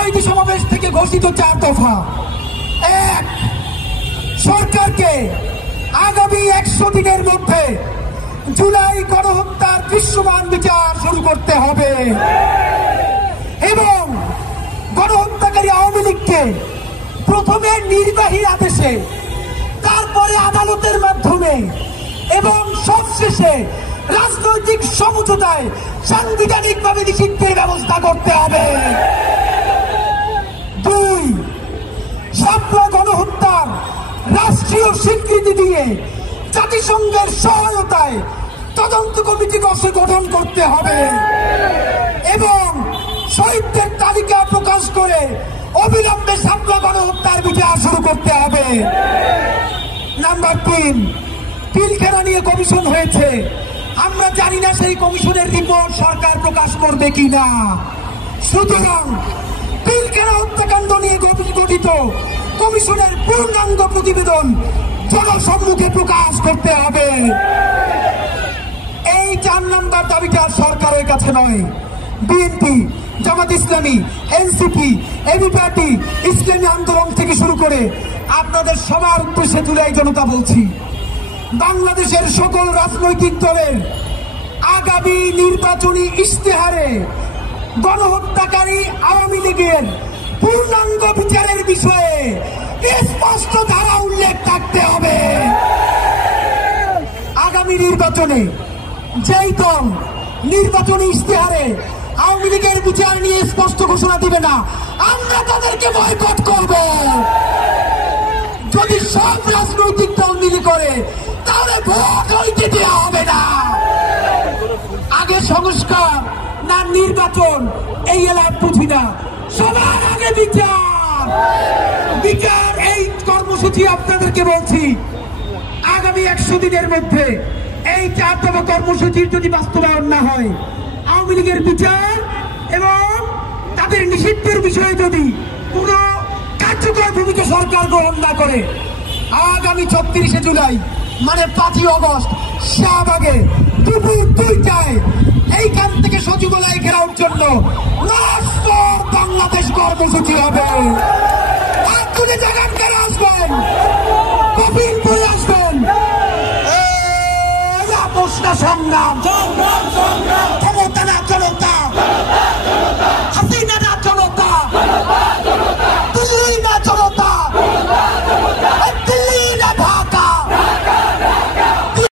শহীদ সমাবেশ থেকে ঘোষিত 4 দফা। 1, সরকারকে আগামী 100 দিনের মধ্যে জুলাই গণহত্যার দৃশ্যমান বিচার শুরু করতে হবে এবং গণহত্যাকারী আওয়ামী লীগকে প্রথমে নির্বাহী আদেশে, তারপরে আদালতের মাধ্যমে এবং সবশেষে রাজনৈতিক সমঝোতায় সাংবিধানিকভাবে নিষিদ্ধের ব্যবস্থা করতে হবে। 2, শাপলা গণহত্যার রাষ্ট্রীয় স্বীকৃতি দিয়ে জাতিসংঘের সহায়তায় তদন্ত কমিটি গঠন করতে হবে এবং শহীদদের তালিকা প্রকাশ করে অবিলম্বে শাপলা গণহত্যার বিচার শুরু করতে হবে। নাম্বার 3, পিলখানা নিয়ে কমিশন হয়েছে। আমরা জানি না সেই কমিশনের রিপোর্ট সরকার প্রকাশ করবে কিনা। সুতরাং পিলখানা হত্যাকাণ্ড নিয়ে গঠিত কমিশনের পূর্ণাঙ্গ প্রতিবেদন জনসম্মুখে প্রকাশ করতে হবে। এই 4 নম্বর দাবিটা সরকারের কাছে নয়, BNP, Jamaat Islami, NCP, AB party, ইসলামী আন্দোলন থেকে শুরু করে আপনাদের সবার উদ্দেশ্যে জুলাই জনতা বলছি, বাংলাদেশের সকল রাজনৈতিক দলের আগামী নির্বাচনী ইশতেহারে গণহত্যাকারী আওয়ামী লীগের পূর্ণাঙ্গ বিচারের বিষয়ে স্পষ্ট ধারা উল্লেখ থাকতে হবে। আগামী নির্বাচনে যেই দল নির্বাচনী ইশতেহারে আওয়ামী লীগের বিচার নিয়ে স্পষ্ট ঘোষণা দিবে না, আমরা তাদেরকে বয়কট করব। যদি সব রাজনৈতিক দল মিলে করে তাহলে ভোট হইতে দেওয়া হবে না। আগে সংস্কার না নির্বাচন, এই এলাকা বুঝি না, সবার আগে বিচার। বিচার এই কর্মসূচি আপনাদেরকে বলছি, আগামী 100 দিনের মধ্যে এই 4 দফা কর্মসূচির যদি বাস্তবায়ন না হয়, আওয়ামী লীগের বিচার এবং তাদের নিষিদ্ধের বিষয়ে যদি কোন কার্যকর ভূমিকা সরকার গ্রহণ না করে, আগামী 36শে জুলাই মানে 5ই আগস্ট শাহবাগে দুপুর 2টায় এইখান থেকে সচিবালয় ঘেরাওর জন্য বাংলাদেশ কর্মসূচি হবে। আর তুলে জায়গায় কেন আসবেন, কপিল বই আসবেন, সংগ্রাম ক্ষমতা না জনতা।